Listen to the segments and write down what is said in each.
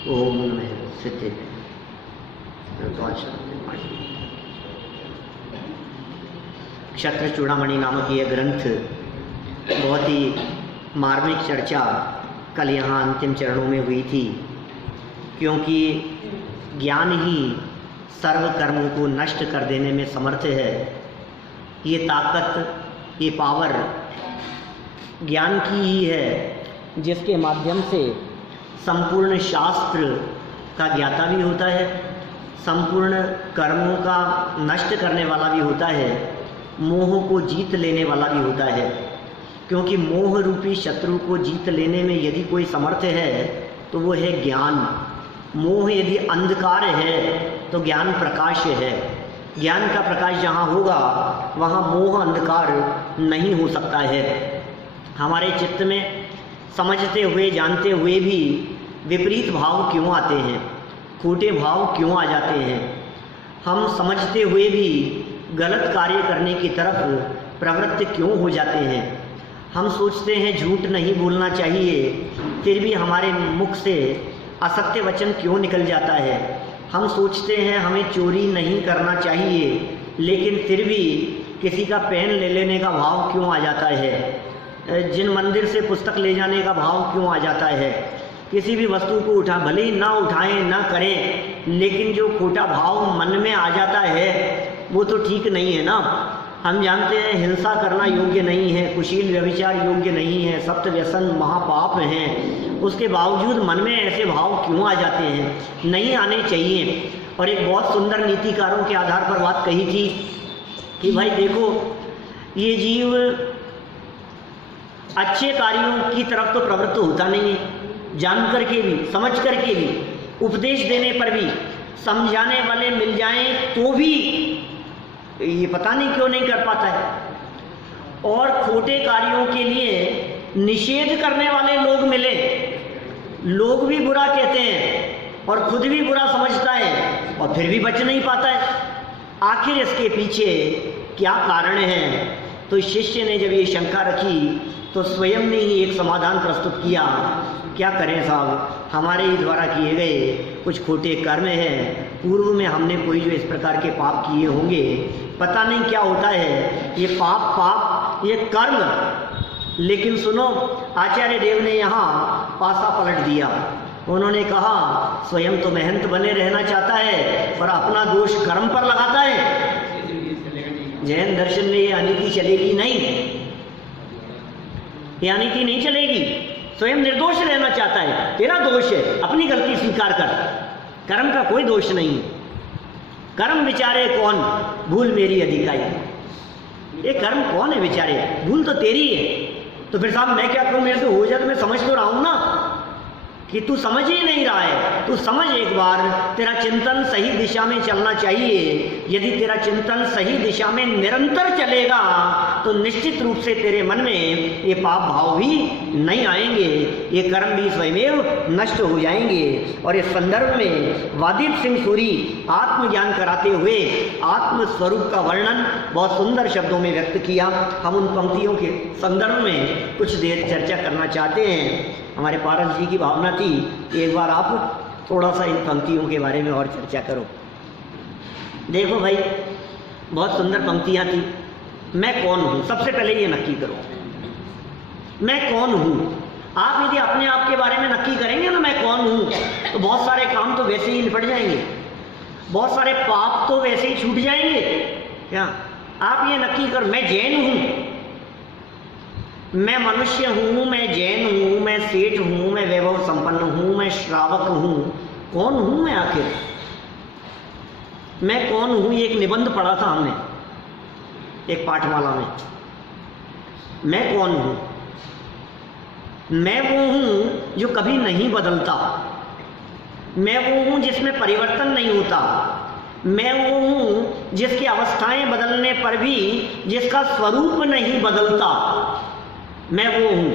ओम नमः सिद्धे। क्षत्र चूड़ामणि नामक यह ग्रंथ बहुत ही मार्मिक चर्चा कल यहाँ अंतिम चरणों में हुई थी, क्योंकि ज्ञान ही सर्व कर्मों को नष्ट कर देने में समर्थ है। ये ताकत, ये पावर ज्ञान की ही है, जिसके माध्यम से संपूर्ण शास्त्र का ज्ञाता भी होता है, संपूर्ण कर्मों का नष्ट करने वाला भी होता है, मोह को जीत लेने वाला भी होता है। क्योंकि मोह रूपी शत्रु को जीत लेने में यदि कोई समर्थ है तो वो है ज्ञान। मोह यदि अंधकार है तो ज्ञान प्रकाश है। ज्ञान का प्रकाश जहाँ होगा वहाँ मोह अंधकार नहीं हो सकता है। हमारे चित्त में समझते हुए जानते हुए भी विपरीत भाव क्यों आते हैं, खोटे भाव क्यों आ जाते हैं? हम समझते हुए भी गलत कार्य करने की तरफ प्रवृत्त क्यों हो जाते हैं? हम सोचते हैं झूठ नहीं बोलना चाहिए, फिर भी हमारे मुख से असत्य वचन क्यों निकल जाता है? हम सोचते हैं हमें चोरी नहीं करना चाहिए, लेकिन फिर भी किसी का पेन ले लेने का भाव क्यों आ जाता है? जिन मंदिर से पुस्तक ले जाने का भाव क्यों आ जाता है? किसी भी वस्तु को उठा, भले ही ना उठाएं ना करें, लेकिन जो खोटा भाव मन में आ जाता है वो तो ठीक नहीं है ना। हम जानते हैं हिंसा करना योग्य नहीं है, कुशील व्यभिचार योग्य नहीं है, सप्त व्यसन महापाप हैं, उसके बावजूद मन में ऐसे भाव क्यों आ जाते हैं? नहीं आने चाहिए। और एक बहुत सुंदर नीतिकारों के आधार पर बात कही थी कि भाई देखो, ये जीव अच्छे कार्यों की तरफ तो प्रवृत्त होता नहीं है, जान करके भी समझ करके भी, उपदेश देने पर भी, समझाने वाले मिल जाएं तो भी ये पता नहीं क्यों नहीं कर पाता है। और खोटे कार्यों के लिए निषेध करने वाले लोग मिले, लोग भी बुरा कहते हैं और खुद भी बुरा समझता है और फिर भी बच नहीं पाता है। आखिर इसके पीछे क्या कारण है? तो शिष्य ने जब ये शंका रखी तो स्वयं ने ही एक समाधान प्रस्तुत किया। क्या करें साहब, हमारे ही द्वारा किए गए कुछ खोटे कर्म हैं, पूर्व में हमने कोई जो इस प्रकार के पाप किए होंगे, पता नहीं क्या होता है ये पाप ये कर्म। लेकिन सुनो, आचार्य देव ने यहाँ पासा पलट दिया। उन्होंने कहा स्वयं तो महंत बने रहना चाहता है पर अपना दोष कर्म पर लगाता है। जैन दर्शन में ये अनीति चलेगी नहीं, ये अनीति नहीं चलेगी। स्वयं निर्दोष रहना चाहता है, तेरा दोष है, अपनी गलती स्वीकार कर, कर्म का कोई दोष नहीं। कर्म विचारे कौन, भूल मेरी अधिकाई। ये कर्म कौन है विचारे, भूल तो तेरी है। तो फिर साहब मैं क्या करूं, मेरे से हो जाए तो मैं समझ तो रहा हूं ना कि तू समझ ही नहीं रहा है। तू समझ एक बार, तेरा चिंतन सही दिशा में चलना चाहिए। यदि तेरा चिंतन सही दिशा में निरंतर चलेगा तो निश्चित रूप से तेरे मन में ये पाप भाव भी नहीं आएंगे, ये कर्म भी स्वयमेव नष्ट हो जाएंगे। और इस संदर्भ में वादीप सिंह सूरी आत्मज्ञान कराते हुए आत्म स्वरूप का वर्णन बहुत सुंदर शब्दों में व्यक्त किया। हम उन पंक्तियों के संदर्भ में कुछ देर चर्चा करना चाहते हैं। हमारे पारस जी की भावना थी कि एक बार आप थोड़ा सा इन पंक्तियों के बारे में और चर्चा करो। देखो भाई, बहुत सुंदर पंक्तियां थी। मैं कौन हूं, सबसे पहले ये नक्की करो, मैं कौन हूं। आप यदि अपने आप के बारे में नक्की करेंगे ना, मैं कौन हूं, तो बहुत सारे काम तो वैसे ही निपट जाएंगे, बहुत सारे पाप तो वैसे ही छूट जाएंगे। क्या आप ये नक्की करो, मैं जैन हूं, मैं मनुष्य हूं, मैं जैन हूं, मैं सेठ हूं, मैं वैभव संपन्न हूं, मैं श्रावक हूं। कौन हूं मैं आखिर, मैं कौन हूं? ये एक निबंध पढ़ा था हमने एक पाठमाला में। मैं कौन हूं? मैं वो हूं जो कभी नहीं बदलता, मैं वो हूं जिसमें परिवर्तन नहीं होता, मैं वो हूं जिसकी अवस्थाएं बदलने पर भी जिसका स्वरूप नहीं बदलता, मैं वो हूं।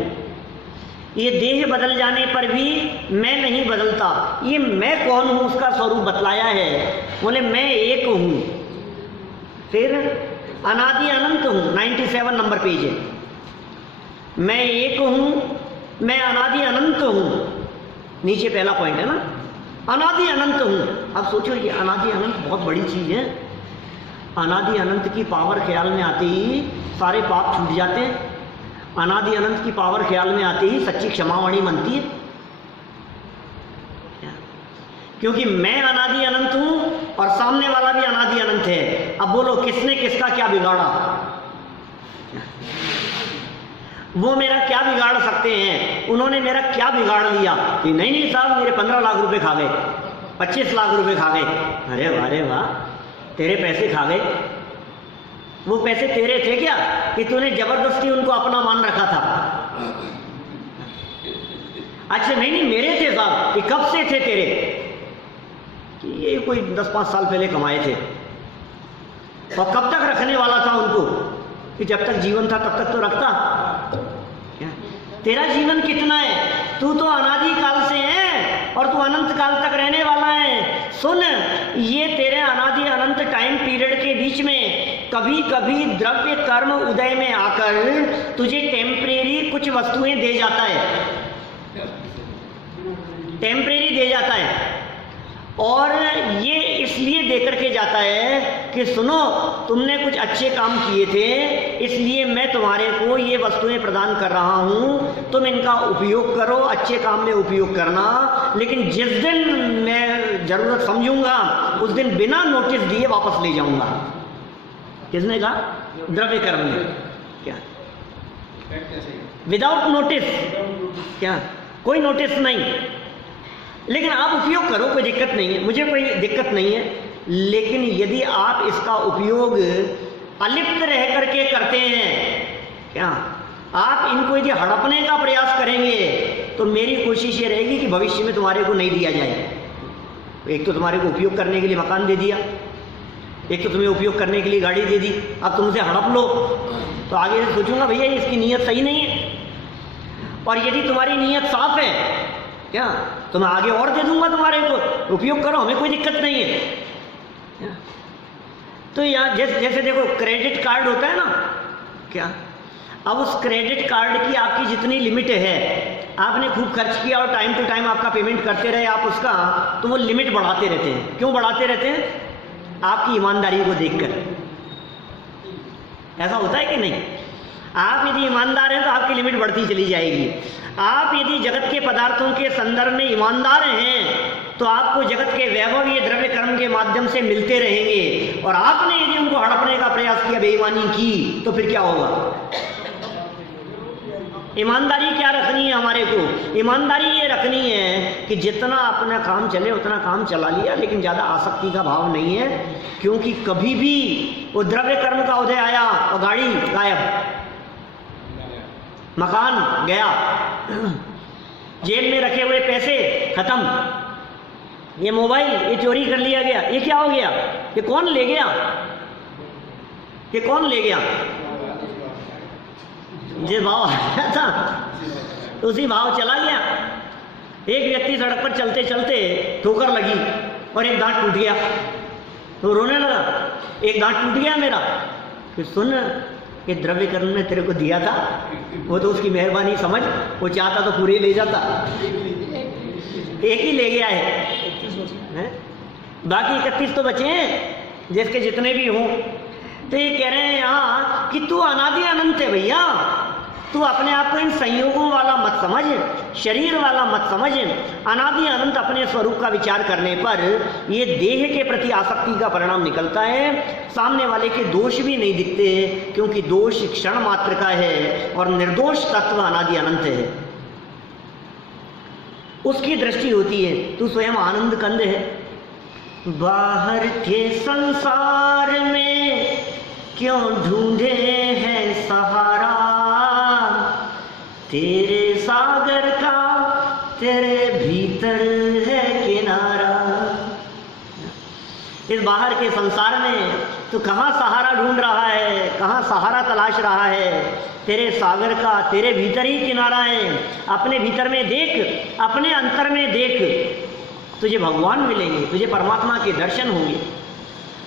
ये देह बदल जाने पर भी मैं नहीं बदलता। ये मैं कौन हूं उसका स्वरूप बतलाया है। बोले मैं एक हूं, फिर अनादि अनंत हूं, 97 नंबर पेज है। मैं एक हूं, मैं अनादि अनंत हूं, नीचे पहला पॉइंट है ना। अनादि अनंत हूँ। अब सोचो ये अनादि अनंत बहुत बड़ी चीज़ है। अनादि अनंत की पावर ख्याल में आते ही सारे पाप छूट जाते हैं। अनादि अनंत की पावर ख्याल में आते ही सच्ची क्षमावाणी बनती है, क्योंकि मैं अनादि अनंत हूँ और सामने वाला भी अनादि अनंत है। अब बोलो किसने किसका क्या बिगाड़ा? वो मेरा क्या बिगाड़ सकते हैं? उन्होंने मेरा क्या बिगाड़ लिया कि नहीं साहब मेरे 15 लाख रुपए खा गए, 25 लाख रुपए खा गए। अरे वाह, तेरे पैसे खा गए। वो पैसे तेरे थे क्या कि तूने जबरदस्ती उनको अपना मान रखा था? अच्छा नहीं मेरे थे साहब। कि कब से थे तेरे? कि ये कोई 10-5 साल पहले कमाए थे। और कब तक रखने वाला था उनको? कि जब तक जीवन था तब तक तो रखता। तेरा जीवन कितना है? तू तो अनादि काल से है और तू अनंत काल तक रहने वाला है। सुन, ये तेरे अनादि अनंत टाइम पीरियड के बीच में कभी कभी द्रव्य कर्म उदय में आकर तुझे टेम्परेरी कुछ वस्तुएं दे जाता है, टेम्परेरी दे जाता है। और ये इसलिए देकर के जाता है कि सुनो तुमने कुछ अच्छे काम किए थे, इसलिए मैं तुम्हारे को ये वस्तुएं प्रदान कर रहा हूँ, तुम इनका उपयोग करो, अच्छे काम में उपयोग करना। लेकिन जिस दिन मैं जरूरत समझूंगा उस दिन बिना नोटिस दिए वापस ले जाऊंगा। किसने कहा? द्रव्य कर्म में। क्या विदाउट नोटिस? क्या कोई नोटिस नहीं? लेकिन आप उपयोग करो, कोई दिक्कत नहीं है, मुझे कोई दिक्कत नहीं है। लेकिन यदि आप इसका उपयोग अलिप्त रह करके करते हैं, क्या आप इनको यदि हड़पने का प्रयास करेंगे तो मेरी कोशिश ये रहेगी कि भविष्य में तुम्हारे को नहीं दिया जाए। एक तो तुम्हारे को उपयोग करने के लिए मकान दे दिया, एक तो तुम्हें उपयोग करने के लिए गाड़ी दे दी, अब तुमसे हड़प लो तो आगे से सोचूंगा भैया इसकी नीयत सही नहीं है। और यदि तुम्हारी नीयत साफ है क्या तो मैं आगे और दे दूंगा तुम्हारे को, उपयोग करो, हमें कोई दिक्कत नहीं है। तो यहाँ जैसे देखो क्रेडिट कार्ड होता है ना, क्या अब उस क्रेडिट कार्ड की आपकी जितनी लिमिट है, आपने खूब खर्च किया और टाइम टू टाइम आपका पेमेंट करते रहे आप उसका, तो वो लिमिट बढ़ाते रहते हैं। क्यों बढ़ाते रहते हैं? आपकी ईमानदारी को देखकर। ऐसा होता है कि नहीं? आप यदि ईमानदार हैं तो आपकी लिमिट बढ़ती चली जाएगी। आप यदि जगत के पदार्थों के संदर्भ में ईमानदार हैं तो आपको जगत के वैभव ये द्रव्य कर्म के माध्यम से मिलते रहेंगे। और आपने यदि उनको हड़पने का प्रयास किया, बेईमानी की, तो फिर क्या होगा? ईमानदारी क्या रखनी है हमारे को? ईमानदारी ये रखनी है कि जितना अपना काम चले उतना काम चला लिया, लेकिन ज़्यादा आसक्ति का भाव नहीं है। क्योंकि कभी भी वो द्रव्य कर्म का उदय आया और गाड़ी गायब, मकान गया, जेब में रखे हुए पैसे खत्म, ये मोबाइल ये चोरी कर लिया गया, ये क्या हो गया? ये कौन ले गया? ये कौन ले गया? जिस भाव आया था उसी भाव चला गया। एक व्यक्ति सड़क पर चलते चलते ठोकर लगी और एक दांत टूट गया तो रोने लगा, एक दांत टूट गया मेरा। फिर सुन, ये द्रव्य कर्म ने तेरे को दिया था, वो तो उसकी मेहरबानी समझ, वो चाहता तो पूरे ले जाता, एक ही ले गया है, बाकी 31 तो बचे हैं जिसके जितने भी हों। तो ये कह रहे हैं यहाँ कि तू अनादि अनंत है भैया, तू अपने आप को इन संयोगों वाला मत समझ, शरीर वाला मत समझ। अनादि अनंत अपने स्वरूप का विचार करने पर ये देह के प्रति आसक्ति का परिणाम निकलता है। सामने वाले के दोष भी नहीं दिखते क्योंकि दोष क्षण मात्र का है और निर्दोष तत्व अनादि अनंत है, उसकी दृष्टि होती है। तू स्वयं आनंद कंद है। बाहर के संसार में क्यों ढूंढे है सहारा, तेरे सागर का तेरे भीतर है किनारा। इस बाहर के संसार में तो कहाँ सहारा ढूंढ रहा है, कहाँ सहारा तलाश रहा है? तेरे सागर का तेरे भीतर ही किनारा है। अपने भीतर में देख, अपने अंतर में देख, तुझे भगवान मिलेंगे, तुझे परमात्मा के दर्शन होंगे।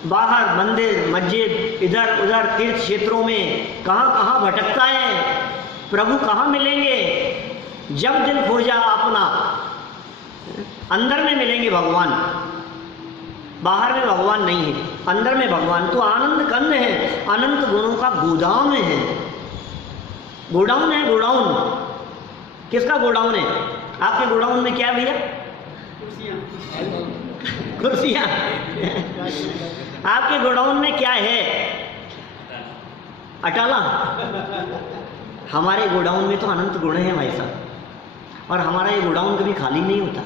बाहर मंदिर मस्जिद इधर उधर तीर्थ क्षेत्रों में कहाँ कहाँ भटकता है, प्रभु कहाँ मिलेंगे? जब दिल खोजा अपना अंदर में मिलेंगे भगवान, बाहर में भगवान नहीं है, अंदर में भगवान। तो आनंद कंद है, अनंत गुणों का गोदाम है, गोडाउन है, गोडाउन। किसका गोडाउन है? आपके गोडाउन में क्या है भैया? कुर्सियां। आपके गोडाउन में क्या है? अटाला। हमारे गोडाउन में तो अनंत गुण है भाई साहब, और हमारा ये गोडाउन कभी खाली नहीं होता।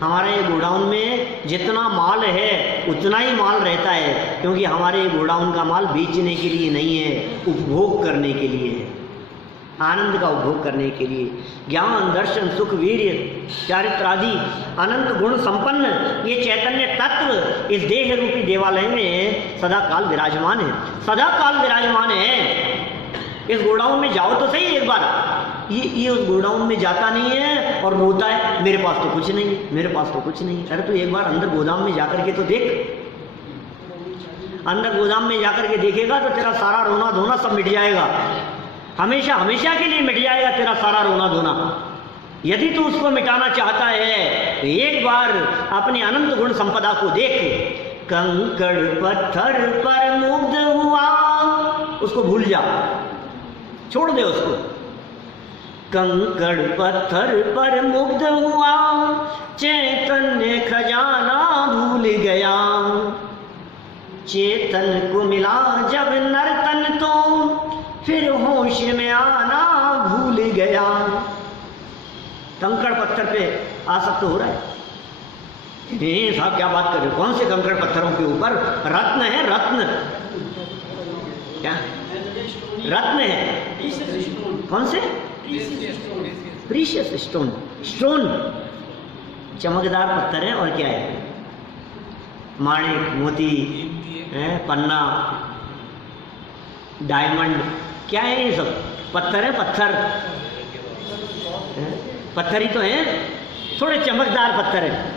हमारे ये गोडाउन में जितना माल है उतना ही माल रहता है, क्योंकि हमारे गोडाउन का माल बेचने के लिए नहीं है, उपभोग करने के लिए है, आनंद का उपभोग करने के लिए। ज्ञान, दर्शन, सुख, वीर्य, चारित्र आदि अनंत गुण संपन्न ये चैतन्य तत्व इस देह रूपी देवालय में सदा काल विराजमान है, सदा काल विराजमान है। इस गोडाउन में जाओ तो सही एक बार। ये उस गोडाउन में जाता नहीं है और रोता है, मेरे पास तो कुछ नहीं, मेरे पास तो कुछ नहीं। अरे तो एक बार अंदर गोदाम में जाकर के तो देख, अंदर गोदाम में जाकर के देखेगा तो तेरा सारा रोना धोना सब मिट जाएगा, हमेशा हमेशा के लिए मिट जाएगा तेरा सारा रोना धोना। यदि तू उसको मिटाना चाहता है तो एक बार अपने अनंत गुण संपदा को देख। कंकड़ पत्थर पर मुग्ध हुआ, उसको भूल जा, छोड़ दे उसको। कंकड़ पत्थर पर मुग्ध हुआ, चैतन्य खजाना भूल गया। चेतन को मिला जब नर्तन तो फिर होश में आना भूल गया। कंकड़ पत्थर पे आसक्त हो रहा है। साहब क्या बात कर रहे हो? कौन से कंकड़ पत्थरों के ऊपर? रत्न है, रत्न। क्या रत्न है? कौन से? Precious stone. स्टोन चमकदार पत्थर है, और क्या है? माणिक, मोती, पन्ना, डायमंड, क्या है ये सब? पत्थर है, पत्थर। पत्थर ही तो है, थोड़े चमकदार पत्थर है,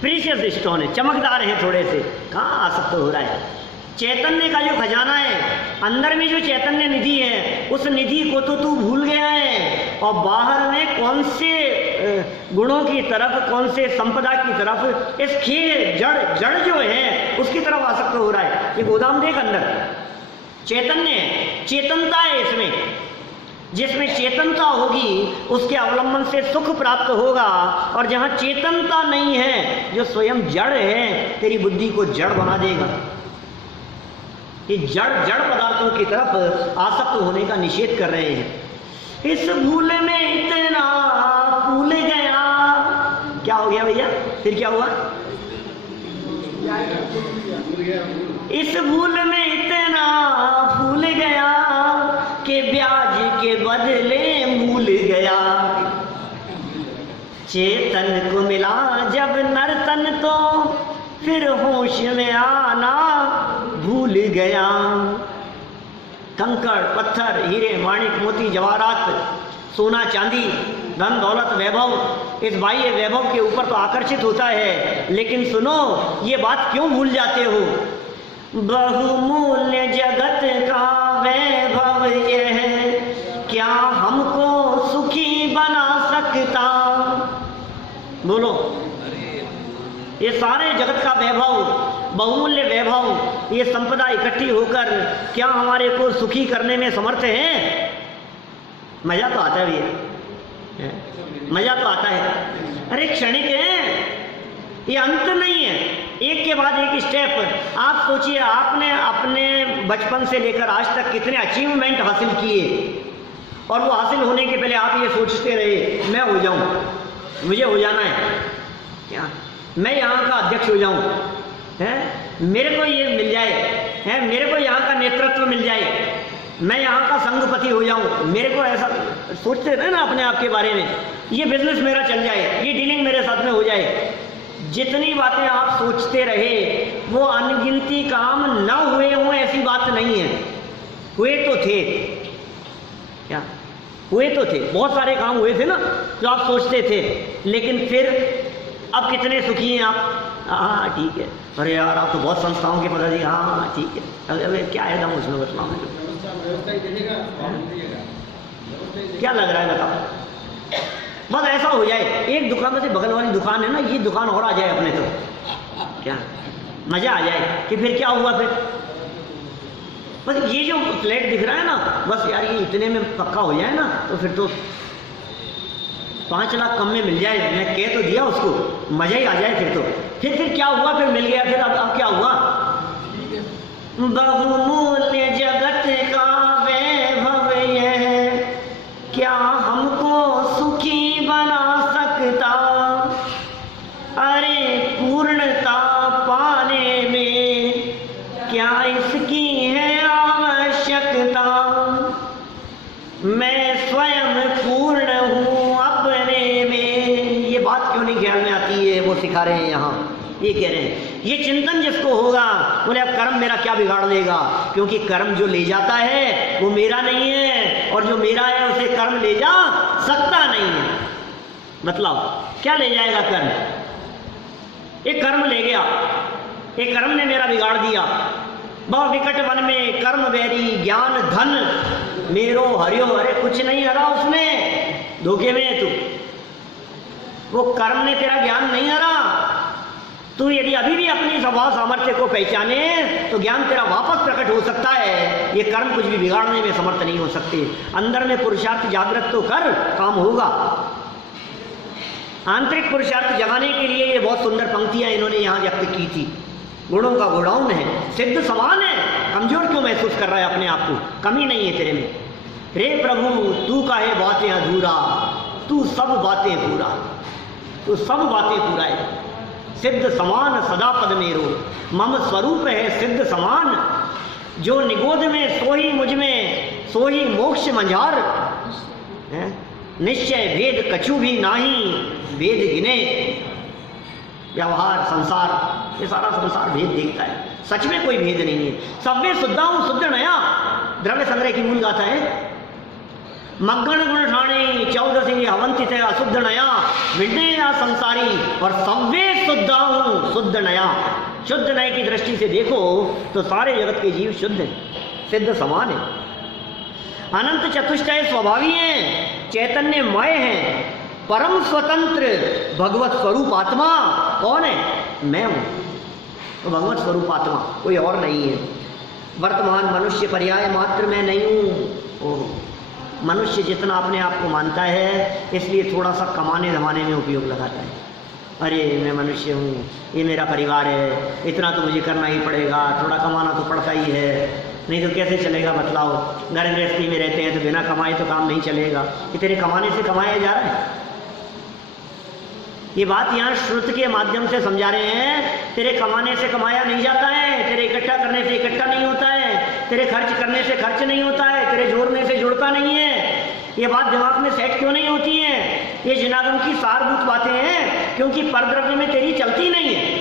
प्रीशियस स्टोन है, चमकदार है थोड़े से। कहाँ आसक्त हो रहा है? चैतन्य का जो खजाना है, अंदर में जो चैतन्य निधि है, उस निधि को तो तू भूल गया है, और बाहर में कौन से गुणों की तरफ, कौन से संपदा की तरफ, इस खेल जड़ जड़ जो है उसकी तरफ आसक्त हो रहा है। ये गोदाम देख, अंदर चैतन्य है, चेतनता है इसमें। जिसमें चेतनता होगी उसके अवलंबन से सुख प्राप्त होगा, और जहाँ चेतनता नहीं है, जो स्वयं जड़ है, तेरी बुद्धि को जड़ बना देगा। ये जड़ जड़ पदार्थों की तरफ आसक्त होने का निषेध कर रहे हैं। इस भूल में इतना भूल गया। क्या हो गया भैया? फिर क्या हुआ? इस भूल में इतना भूल गया कि ब्याज के बदले मूल गया। चेतन को मिला जब नर्तन तो फिर होश में आना भूल गया। कंकड़, पत्थर, हीरे, माणिक, मोती, जवाहरात, सोना, चांदी, धन, दौलत, वैभव, इस बाह्य वैभव के ऊपर तो आकर्षित होता है, लेकिन सुनो, ये बात क्यों भूल जाते हो? बहुमूल्य जगत का वैभव यह क्या हमको सुखी बना सकता? बोलो, ये सारे जगत का वैभव, बहुमूल्य वैभव, ये संपदा इकट्ठी होकर क्या हमारे को सुखी करने में समर्थ है? मजा तो आता है भैया, मजा तो आता है। अरे क्षणिक है, ये अंत नहीं है, एक के बाद एक स्टेप। आप सोचिए, आपने अपने बचपन से लेकर आज तक कितने अचीवमेंट हासिल किए, और वो हासिल होने के पहले आप ये सोचते रहे मैं हो जाऊं, मुझे हो जाना है, क्या मैं यहाँ का अध्यक्ष हो जाऊं, है मेरे को ये मिल जाए, है मेरे को यहाँ का नेतृत्व मिल जाए, मैं यहाँ का संघपति हो जाऊं, मेरे को ऐसा सोचते रहे ना अपने आप के बारे में, ये बिजनेस मेरा चल जाए, ये डीलिंग मेरे साथ में हो जाए। जितनी बातें आप सोचते रहे वो अनगिनती काम न हुए हों ऐसी बात नहीं है। हुए तो थे, क्या हुए तो थे, बहुत सारे काम हुए थे ना जो आप सोचते थे, लेकिन फिर अब कितने सुखी हैं आप? हाँ ठीक है, अरे यार आप तो बहुत संस्थाओं के पदाधिकारी, हाँ ठीक है, अरे क्या है दम उसमें बतलाओ, क्या लग रहा है बताओ? बस ऐसा हो जाए, एक दुकान से बगल वाली दुकान है ना, ये दुकान और आ जाए अपने तो क्या मजा आ जाए कि फिर क्या हुआ फिर। बस ये जो फ्लैट दिख रहा है ना, बस यार ये इतने में पक्का हो जाए ना तो फिर तो 5 लाख कम में मिल जाए, मैं कह तो दिया उसको, मजा ही आ जाए फिर तो। फिर क्या हुआ, फिर मिल गया, फिर अब क्या हुआ। बहुमूल्य जगत का वैभव यह क्या हमको सुखी बना सकता, अरे पूर्णता पाने में क्या इसकी है आवश्यकता, मैं स्वयं पूर्ण हूँ अपने में। ये बात क्यों नहीं ख्याल में आती है, वो सिखा रहे हैं यहाँ। ये कह रहे हैं ये चिंतन जिसको होगा, बोले अब कर्म मेरा क्या बिगाड़ लेगा, क्योंकि कर्म जो ले जाता है वो मेरा नहीं है, और जो मेरा है उसे कर्म ले जा सकता नहीं है। मतलब क्या ले जाएगा कर्म, एक कर्म ले गया, एक कर्म ने मेरा बिगाड़ दिया। बहु विकट वन में कर्म बैरी ज्ञान धन मेरो हरियो, अरे कुछ नहीं हरा उसमें, धोखे में है तू, वो कर्म ने तेरा ज्ञान नहीं हरा। तू यदि अभी भी अपनी स्वभाव सामर्थ्य को पहचाने तो ज्ञान तेरा वापस प्रकट हो सकता है, ये कर्म कुछ भी बिगाड़ने में समर्थ नहीं हो सकते। अंदर में पुरुषार्थ जागृत तो कर, काम होगा। आंतरिक पुरुषार्थ जगाने के लिए ये बहुत सुंदर पंक्तियां इन्होंने यहाँ व्यक्त की थी। गुणों का गोडाउन है, सिद्ध समान है, कमजोर क्यों महसूस कर रहा है अपने आप को, कमी नहीं है तेरे में। रे प्रभु तू काहे बातें अधूरा, तू सब बातें पूरा, तू सब बातें पूरा है। सिद्ध समान सदा पद मेरो, मम स्वरूप है सिद्ध समान, जो निगोद में सोही मुझ में, सोही मोक्ष मंझार। निश्चय भेद कछु भी नाही, भेद गिने। व्यवहार संसार, ये सारा संसार भेद देखता है, सच में कोई भेद नहीं है। सव्य शुद्धाऊं शुद्ध नया, द्रव्य संग्रह की मूल गाथा है। मग्गण गुण ठाणे 14 से अवंतित है अशुद्ध नया, विडने या संसारी, और सव्य शुद्धाऊं शुद्ध नया। शुद्ध नय की दृष्टि से देखो तो सारे जगत के जीव शुद्ध हैं, सिद्ध समान है, अनंत चतुष्टय स्वभावी हैं, चैतन्यमय हैं, परम स्वतंत्र भगवत स्वरूप आत्मा। कौन है, मैं हूं, तो भगवत स्वरूप आत्मा, कोई और नहीं है। वर्तमान मनुष्य पर्याय मात्र मैं नहीं हूं। मनुष्य जितना अपने आप को मानता है, इसलिए थोड़ा सा कमाने धमाने में उपयोग लगाता है। अरे मैं मनुष्य हूँ, ये मेरा परिवार है, इतना तो मुझे करना ही पड़ेगा, थोड़ा कमाना तो पड़ता ही है, नहीं तो कैसे चलेगा बतलाओ। घर गृहस्थी में रहते हैं तो बिना कमाए तो काम नहीं चलेगा, कि तेरे कमाने से कमाया जा रहा है। ये बात यहाँ श्रुत के माध्यम से समझा रहे हैं, तेरे कमाने से कमाया नहीं जाता है, तेरे इकट्ठा करने से इकट्ठा नहीं होता है, तेरे खर्च करने से खर्च नहीं होता है, तेरे जोड़ने से जुड़ता नहीं है। ये बात दिमाग में सेट क्यों नहीं होती है, ये जिनागम की सारभूत बातें हैं, क्योंकि परद्रव्य में तेरी चलती नहीं है,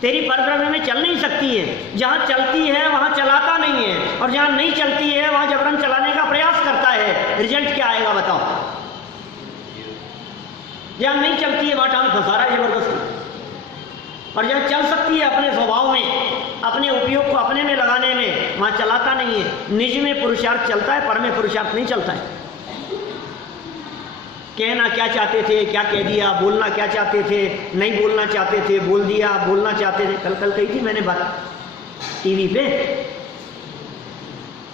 तेरी परद्रव्य में चल नहीं सकती है। जहाँ चलती है वहाँ चलाता नहीं है, और जहाँ नहीं चलती है वहाँ जबरन चलाने का प्रयास करता है। रिजल्ट क्या आएगा बताओ। जहाँ नहीं चलती है वहाँ टांग फंसा रहा है जबरदस्ती, और जहाँ चल सकती है अपने स्वभाव में, अपने उपयोग को अपने में लगाने में, वहाँ चलाता नहीं है। निज में पुरुषार्थ चलता है, पर में पुरुषार्थ नहीं चलता है। कहना क्या चाहते थे, क्या कह दिया, बोलना क्या चाहते थे, नहीं बोलना चाहते थे, बोल दिया, बोलना चाहते थे। कल कही थी मैंने बात टीवी पे,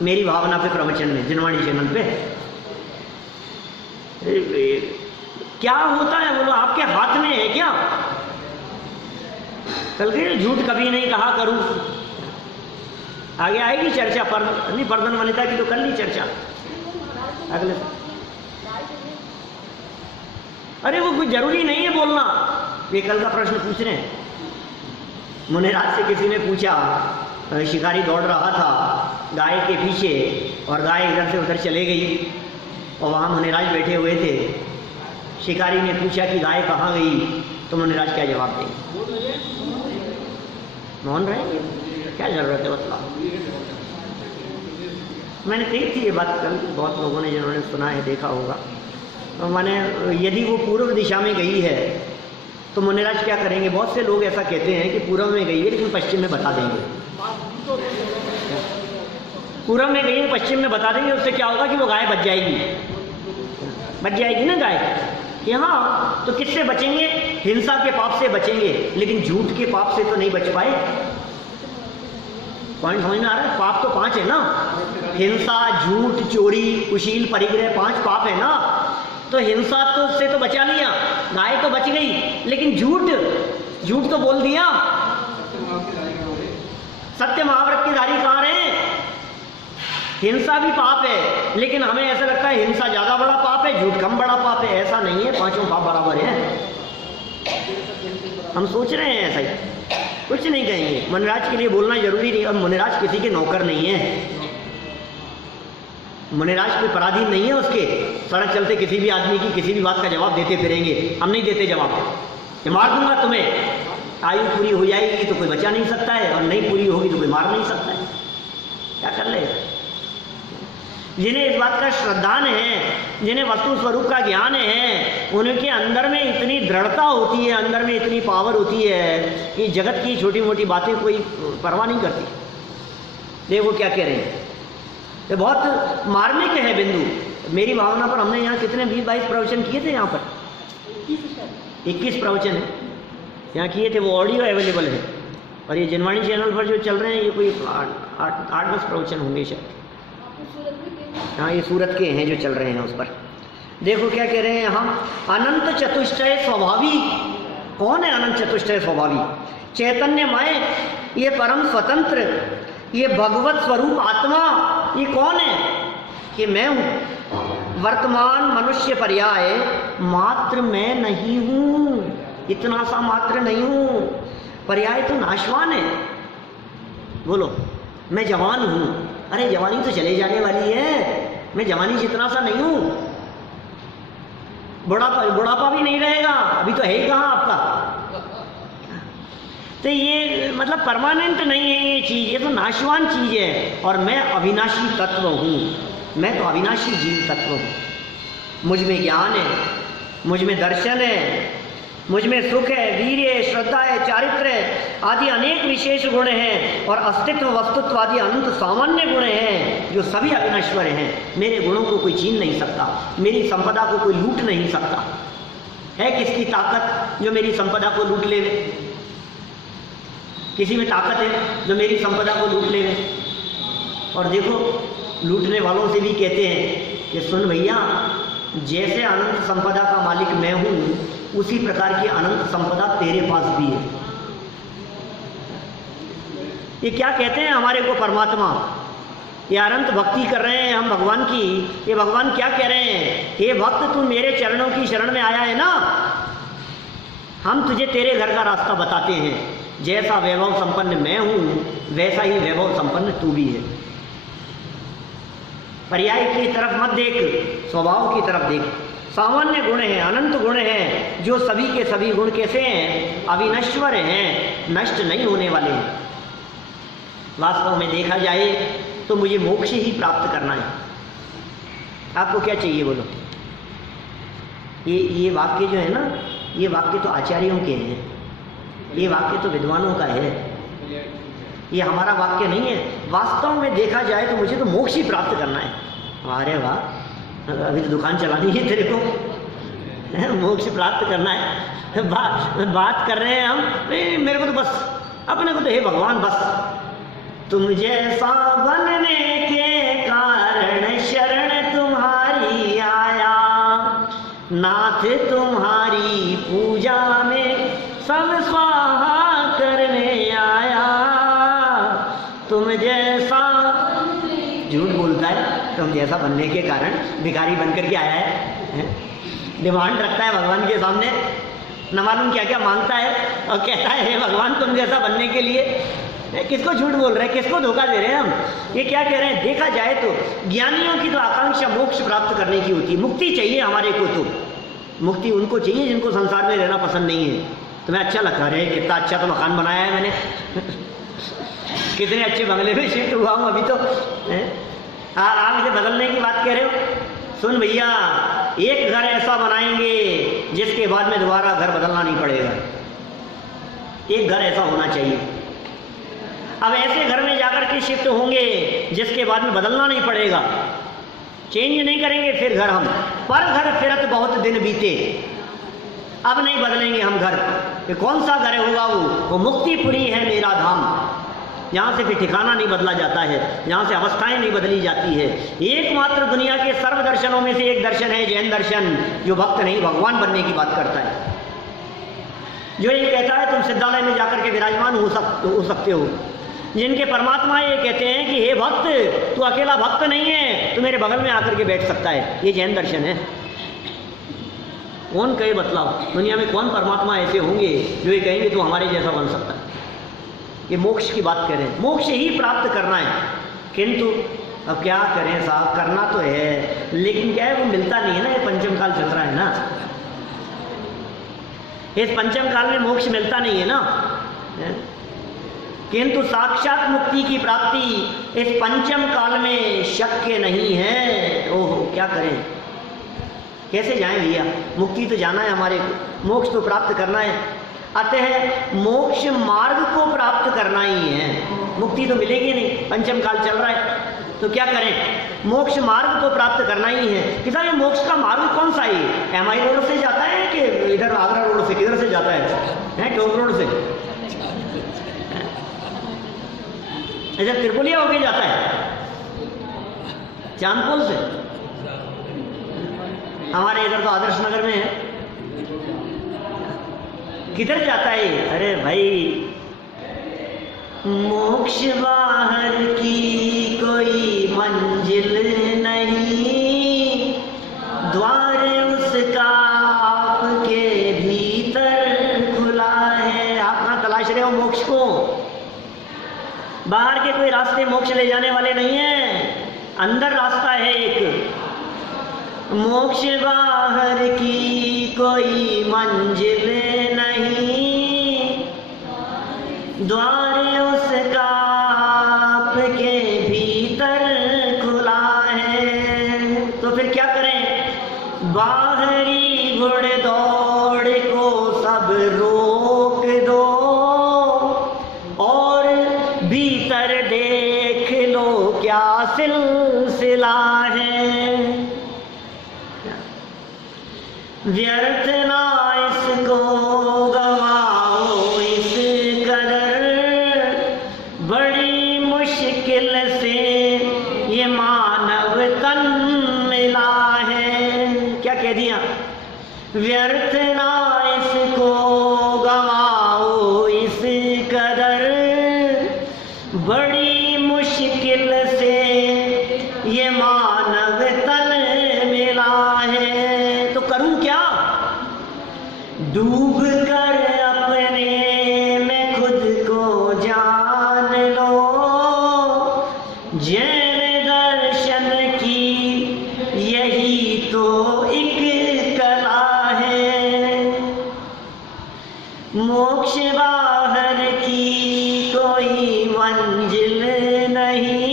मेरी भावना पे प्रवचन में, जिनवाणी चैनल पे। क्या होता है बोलो, आपके हाथ में है क्या। कल के झूठ कभी नहीं कहा करूं, आगे आएगी चर्चा पर नहीं, पर्दन वनिता की तो कर ली चर्चा अगले। अरे वो कोई जरूरी नहीं है बोलना, ये कल का प्रश्न पूछ रहे हैं। मुनिराज से किसी ने पूछा, शिकारी दौड़ रहा था गाय के पीछे, और गाय इधर से उधर चले गई, और वहाँ मुनिराज बैठे हुए थे। शिकारी ने पूछा कि गाय कहाँ गई, तो मुनिराज क्या जवाब देंगे, मौन रहेंगे, क्या जरूरत है बतलाओ। मैंने कही थी ये बात कल, बहुत लोगों ने जिन्होंने सुना है देखा होगा। तो मैंने, यदि वो पूर्व दिशा में गई है तो मुनिराज क्या करेंगे। बहुत से लोग ऐसा कहते हैं कि पूर्व में गई है लेकिन पश्चिम में बता देंगे, पूर्व में गई है पश्चिम में बता देंगे, उससे क्या होगा कि वो गाय बच जाएगी। बच जाएगी ना गाय कि हाँ, तो किससे बचेंगे? हिंसा के पाप से बचेंगे, लेकिन झूठ के पाप से तो नहीं बच पाए। पॉइंट समझ में आ रहा है? पाप तो 5 है ना, हिंसा, झूठ, चोरी, कुशील, परिग्रह, 5 पाप है ना। तो हिंसा तो से तो बचा लिया, गाय तो बच गई, लेकिन झूठ तो बोल दिया। सत्य महाव्रत की धारी कहाँ रहे? हिंसा भी पाप है, लेकिन हमें ऐसा लगता है हिंसा ज्यादा बड़ा पाप है, झूठ कम बड़ा पाप है। ऐसा नहीं है, 5 पाप बराबर है। हम सोच रहे हैं ऐसा ही, कुछ नहीं कहेंगे। मुनिराज के लिए बोलना जरूरी नहीं। अब मुनिराज किसी के नौकर नहीं है, मुनिराज कोई पराधीन नहीं है उसके। सड़क चलते किसी भी आदमी की किसी भी बात का जवाब देते फिरेंगे। हम नहीं देते जवाब, मैं मार दूंगा तुम्हें। आयु पूरी हो जाएगी तो कोई बचा नहीं सकता है, और नहीं पूरी होगी तो कोई मार नहीं सकता है। क्या कर ले? जिन्हें इस बात का श्रद्धान है, जिन्हें वस्तु स्वरूप का ज्ञान है, उनके अंदर में इतनी दृढ़ता होती है, अंदर में इतनी पावर होती है कि जगत की छोटी मोटी बातें कोई परवाह नहीं करती। देखो क्या कह रहे हैं, ये बहुत मार्मिक है बिंदु। मेरी भावना पर हमने यहाँ कितने 20-22 प्रवचन किए थे। यहाँ पर 21 प्रवचन है यहाँ किए थे, वो ऑडियो अवेलेबल है। और ये जनवाणी चैनल पर जो चल रहे हैं, ये कोई 8-10 प्रवचन होंगे शायद। हाँ, ये सूरत के हैं जो चल रहे हैं उस पर। देखो क्या कह रहे हैं हम, अनंत चतुष्टय स्वभावी। कौन है अनंत चतुष्टय स्वभावी? चैतन्यमय, ये परम स्वतंत्र, ये भगवत स्वरूप आत्मा, ये कौन है? कि मैं हूं। वर्तमान मनुष्य पर्याय मात्र मैं नहीं हूं, इतना सा मात्र नहीं हूं। पर्याय तो नाशवान है। बोलो, मैं जवान हूं। अरे जवानी तो चले जाने वाली है, मैं जवानी जितना सा नहीं हूं। बुढ़ापा भी नहीं रहेगा, अभी तो है ही कहाँ आपका। तो ये मतलब परमानेंट नहीं है ये चीज़, ये तो नाशवान चीज़ है। और मैं अविनाशी तत्व हूँ, मैं तो अविनाशी जीव तत्व हूँ। मुझ में ज्ञान है, मुझ में दर्शन है, मुझ में सुख है, वीर्य है, श्रद्धा है, चारित्र है, आदि अनेक विशेष गुण हैं। और अस्तित्व, वस्तुत्व आदि अनंत सामान्य गुण हैं जो सभी अविनश्वर हैं। मेरे गुणों को कोई छीन नहीं सकता, मेरी संपदा को कोई लूट नहीं सकता। है किसकी ताकत जो मेरी संपदा को लूट ले? किसी में ताकत है जो मेरी संपदा को लूट ले? और देखो, लूटने वालों से भी कहते हैं कि सुन भैया, जैसे अनंत संपदा का मालिक मैं हूँ, उसी प्रकार की अनंत संपदा तेरे पास भी है। ये क्या कहते हैं हमारे को परमात्मा? ये अनंत भक्ति कर रहे हैं हम भगवान की। ये भगवान क्या कह रहे हैं? हे भक्त, तू मेरे चरणों की शरण में आया है ना, हम तुझे तेरे घर का रास्ता बताते हैं। जैसा वैभव संपन्न मैं हूं, वैसा ही वैभव संपन्न तू भी है। पर्याय की तरफ मत देख, स्वभाव की तरफ देख। सामान्य गुण हैं, अनंत गुण हैं, जो सभी के सभी गुण कैसे हैं? अविनश्वर हैं, नष्ट नहीं होने वाले हैं। वास्तव में देखा जाए तो मुझे मोक्ष ही प्राप्त करना है। आपको क्या चाहिए बोलो? ये वाक्य जो है ना, ये वाक्य तो आचार्यों के हैं, ये वाक्य तो विद्वानों का है, ये हमारा वाक्य नहीं है। वास्तव में देखा जाए तो मुझे तो मोक्ष ही प्राप्त करना है। अरे वाह, अभी तो दुकान चलानी है तेरे को, मोक्ष प्राप्त करना है। बात कर रहे हैं हम, मेरे को तो बस अपने को तो हे भगवान, बस तुम जैसा बनने के कारण शरण तुम्हारी आया, नाथ तुम्हारी पूजा में सब स्वाहा करने आया। तुम जैसा, झूठ बोलता है, तुम जैसा बनने के कारण भिखारी बनकर के आया है, डिमांड रखता है भगवान के सामने, न मालूम क्या क्या मांगता है, और कहता है हे भगवान तुम जैसा बनने के लिए। किसको झूठ बोल रहे हैं, किसको धोखा दे रहे हैं हम? ये क्या कह रहे हैं? देखा जाए तो ज्ञानियों की तो आकांक्षा मोक्ष प्राप्त करने की होती है। मुक्ति चाहिए हमारे को, तो मुक्ति उनको चाहिए जिनको संसार में रहना पसंद नहीं है। तुम्हें अच्छा लगता है? कितना अच्छा तो मकान बनाया है मैंने, कितने अच्छे बंगले में शिफ्ट हुआ हूँ अभी तो। आप इसे बदलने की बात कह रहे हो? सुन भैया, एक घर ऐसा बनाएंगे जिसके बाद में दोबारा घर बदलना नहीं पड़ेगा। एक घर ऐसा होना चाहिए। अब ऐसे घर में जाकर के शिफ्ट होंगे जिसके बाद में बदलना नहीं पड़ेगा। चेंज नहीं करेंगे फिर घर हम, पर घर फिरत बहुत दिन बीते, अब नहीं बदलेंगे हम घर। ये कौन सा घर होगा वो मुक्तिपुरी है मेरा धाम, यहाँ से फिर ठिकाना नहीं बदला जाता है, यहाँ से अवस्थाएं नहीं बदली जाती है। एकमात्र दुनिया के सर्व दर्शनों में से एक दर्शन है जैन दर्शन, जो भक्त नहीं भगवान बनने की बात करता है, जो ये कहता है तुम सिद्धालय में जाकर के विराजमान हो सकते हो। जिनके परमात्मा ये कहते हैं कि हे भक्त तू अकेला भक्त नहीं है, तू मेरे बगल में आकर के बैठ सकता है, ये जैन दर्शन है। कौन कहे बतलाओ, दुनिया में कौन परमात्मा ऐसे होंगे जो ये कहेंगे तू हमारे जैसा बन सकता है। ये मोक्ष की बात करें, मोक्ष ही प्राप्त करना है, किंतु अब क्या करें साहब, करना तो है लेकिन क्या है वो मिलता नहीं है ना। ये पंचम काल चल रहा है ना, इस पंचम काल में मोक्ष मिलता नहीं है ना, किंतु साक्षात मुक्ति की प्राप्ति इस पंचम काल में शक्य नहीं है। ओहो क्या करें, कैसे जाएं भैया, मुक्ति तो जाना है हमारे को, मोक्ष तो प्राप्त करना है, अतः मोक्ष मार्ग को प्राप्त करना ही है। मुक्ति तो मिलेगी नहीं, पंचम काल चल रहा है, तो क्या करें, मोक्ष मार्ग को प्राप्त करना ही है। कि साहब ये मोक्ष का मार्ग कौन सा है, एमआई रोड से जाता है कि इधर आगरा रोड से, किधर से जाता है टोक रोड से, इधर त्रिपुलिया होके जाता है, चांदपुर से, हमारे इधर तो आदर्श नगर में है, किधर जाता है? अरे भाई मोक्ष बाहर की कोई मंजिल नहीं, द्वार उसका आपके भीतर खुला है। आप कहाँ तलाश रहे हो मोक्ष को? बाहर के कोई रास्ते मोक्ष ले जाने वाले नहीं हैं, अंदर रास्ता है एक। मोक्ष बाहर की कोई मंजिल नहीं, द्वार उसका आपके भीतर खुला है। तो फिर क्या करें, बाहरी घुड़ दौड़ को सब रोक दो और भीतर देख लो क्या सिलसिला है। व्यर्थ ना इसको गवाओ इस कदर, बड़ी मुश्किल से ये मानव तन मिला है। क्या कह दिया, व्यर्थ ना इसको गवाओ इस कदर, बड़ी मुश्किल से ये मानव तन मिला है। तो करूं क्या, डूब कर अपने में खुद को जान लो, जैन दर्शन की यही तो एक कला है। मोक्ष बाहर की कोई मंजिल नहीं,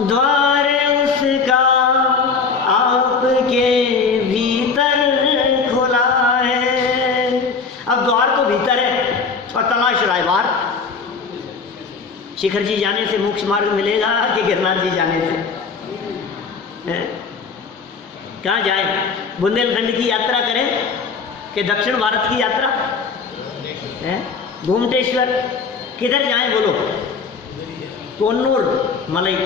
द्वार उसका आपके भीतर खुला है। अब द्वार तो भीतर है और तलाश रहा है बाहर। शिखर जी जाने से मोक्ष मार्ग मिलेगा कि गिरनार जी जाने से? कहाँ जाए, बुंदेलखंड की यात्रा करें कि दक्षिण भारत की यात्रा? घूमटेश्वर किधर जाएं बोलो, कोन्नूर मलई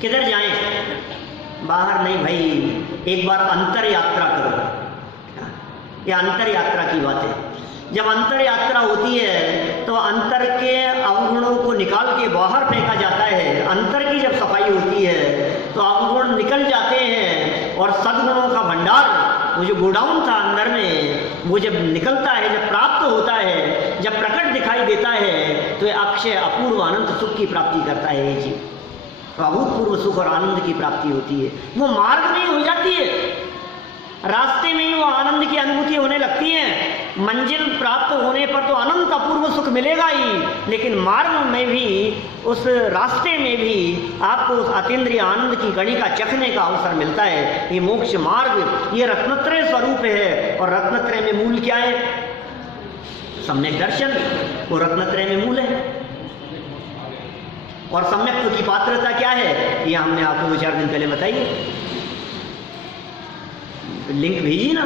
किधर जाएं? बाहर नहीं भाई, एक बार अंतर यात्रा करो। ये अंतर यात्रा की बात है। जब अंतर यात्रा होती है तो अंतर के अवगुणों को निकाल के बाहर फेंका जाता है। अंतर की जब सफाई होती है तो अवगुण निकल जाते हैं और सद्गुणों का भंडार, वो जो गोडाउन था अंदर में, वो जब निकलता है, जब प्राप्त होता है, जब प्रकट दिखाई देता है, तो ये अक्षय अपूर्व अनंत सुख की प्राप्ति करता है। ये जीव अभूतपूर्व सुख और आनंद की प्राप्ति होती है। वो मार्ग में ही हो जाती है, रास्ते में ही वो आनंद की अनुभूति होने लगती है। मंजिल प्राप्त होने पर तो अनंत अपूर्व सुख मिलेगा ही, लेकिन मार्ग में भी, उस रास्ते में भी आपको उस अतीन्द्रिय आनंद की कणी का चखने का अवसर मिलता है। ये मोक्ष मार्ग, ये रत्नत्रय स्वरूप है। और रत्नत्रय में मूल क्या है? सम्यक दर्शन, वो रत्नत्रय में मूल है। और सम्यक्त्व की पात्रता क्या है, ये हमने आपको 2-4 दिन पहले बताई, लिंक भेजी ना।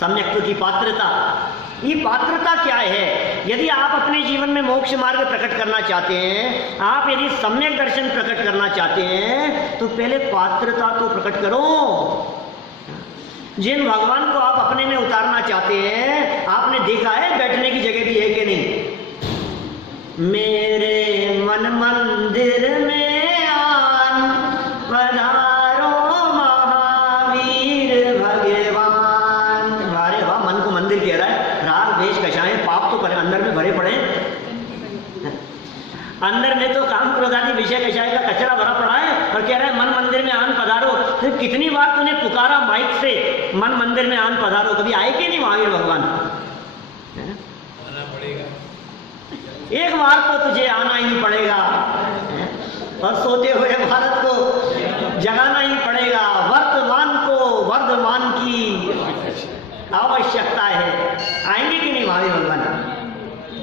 सम्यक्त्व की पात्रता, ये पात्रता क्या है? यदि आप अपने जीवन में मोक्ष मार्ग प्रकट करना चाहते हैं, आप यदि सम्यक दर्शन प्रकट करना चाहते हैं, तो पहले पात्रता तो प्रकट करो। जिन भगवान को आप अपने में उतारना चाहते हैं, आपने देखा है बैठने की जगह भी है कि नहीं? मेरे मन मंदिर में आन पधारो महावीर भगवान। अरे वाह, मन को मंदिर कह रहा है। राग द्वेष कषाय पाप तो अंदर में भरे पड़े, अंदर में तो काम क्रोध आदि विषय कषाय का कचरा भरा पड़ा है, और कह रहा है मन मंदिर में आन पधारो। फिर कितनी बार तूने पुकारा माइक से मन मंदिर में आन पधारो, कभी आए कि नहीं महावीर भगवान? आना पड़ेगा, एक बार तो तुझे आना ही पड़ेगा, और सोते हुए भारत को जगाना ही पड़ेगा। वर्तमान को वर्धमान की आवश्यकता है। आएंगे कि नहीं महावीर भगवान?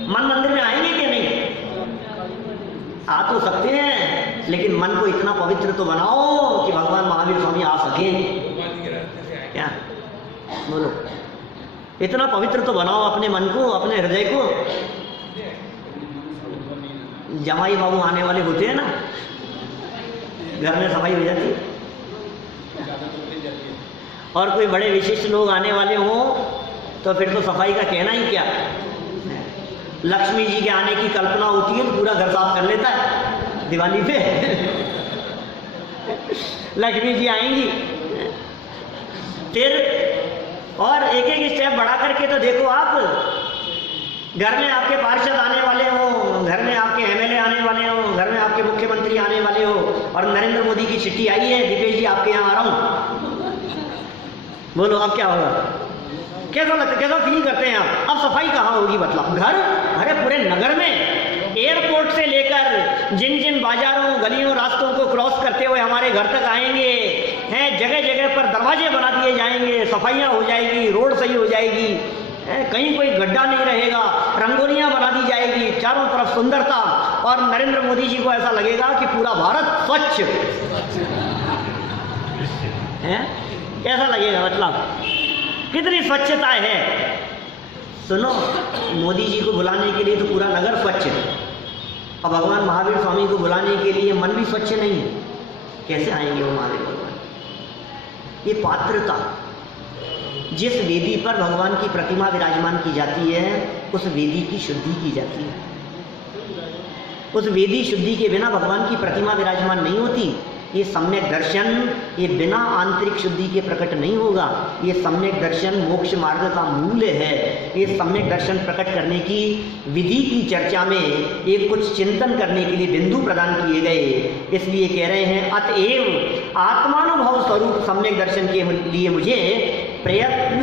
मन मंदिर में आएंगे कि नहीं? आ तो सकते हैं, लेकिन मन को इतना पवित्र तो बनाओ कि भगवान महावीर स्वामी आ सके। क्या बोलो? इतना पवित्र तो बनाओ अपने मन को, अपने हृदय को। जमाई बाबू आने वाले होते हैं ना, घर में सफाई हो जाती है, और कोई बड़े विशिष्ट लोग आने वाले हों तो फिर तो सफाई का कहना ही क्या। लक्ष्मी जी के आने की कल्पना होती है तो पूरा घर साफ कर लेता है दिवाली पे। लक्ष्मी जी आएंगी फिर, और एक एक स्टेप बढ़ा करके तो देखो आप, घर में आपके पार्षद आने वाले हो, घर में आपके एमएलए आने वाले हो, घर में आपके मुख्यमंत्री आने वाले हो, और नरेंद्र मोदी की चिट्ठी आई है, दीपेश जी आपके यहाँ आ रहा हूँ। बोलो अब क्या होगा? कैसा लगता, कैसा फील करते हैं आप? अब सफाई कहाँ होगी मतलब? घर, अरे पूरे नगर में, एयरपोर्ट से लेकर जिन जिन बाजारों गलियों रास्तों को क्रॉस करते हुए हमारे घर तक आएंगे हैं, जगह जगह पर दरवाजे बना दिए जाएंगे, सफाइयाँ हो जाएगी, रोड सही हो जाएगी, कहीं कोई गड्ढा नहीं रहेगा, रंगोलियाँ बना दी जाएगी, चारों तरफ सुंदरता, और नरेंद्र मोदी जी को ऐसा लगेगा कि पूरा भारत स्वच्छ है। कैसा लगेगा मतलब? कितनी स्वच्छता है। सुनो, मोदी जी को बुलाने के लिए तो पूरा नगर स्वच्छ है, और भगवान महावीर स्वामी को बुलाने के लिए मन भी स्वच्छ नहीं है। कैसे आएंगे वो महावीर भगवान? ये पात्रता, जिस वेदी पर भगवान की प्रतिमा विराजमान की जाती है, उस वेदी की शुद्धि की जाती है। उस वेदी शुद्धि के बिना भगवान की प्रतिमा विराजमान नहीं होती। ये सम्यक दर्शन, ये बिना आंतरिक शुद्धि के प्रकट नहीं होगा। ये सम्यक दर्शन मोक्ष मार्ग का मूल है। ये सम्यक दर्शन प्रकट करने की विधि की चर्चा में एक कुछ चिंतन करने के लिए बिंदु प्रदान किए गए। इसलिए कह रहे हैं, अतएव आत्मानुभव स्वरूप सम्यक दर्शन के लिए मुझे प्रयत्न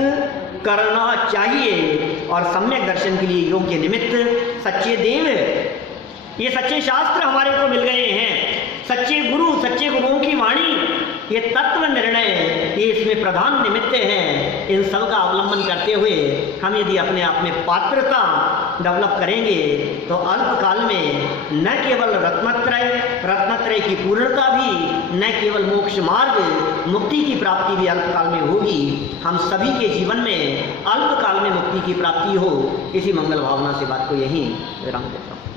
करना चाहिए, और सम्यक दर्शन के लिए योग्य निमित्त सच्चे देव, ये सच्चे शास्त्र हमारे को मिल गए हैं, सच्चे गुरु, सच्चे गुरुओं की वाणी, ये तत्व निर्णय, ये इसमें प्रधान निमित्त हैं। इन सब का अवलंबन करते हुए हम यदि अपने आप में पात्रता डेवलप करेंगे तो अल्पकाल में न केवल रत्नत्रय की पूर्णता भी, न केवल मोक्ष मार्ग, मुक्ति की प्राप्ति भी अल्पकाल में होगी। हम सभी के जीवन में अल्पकाल में मुक्ति की प्राप्ति हो, इसी मंगल भावना से बात को यहीं विराम देता हूँ।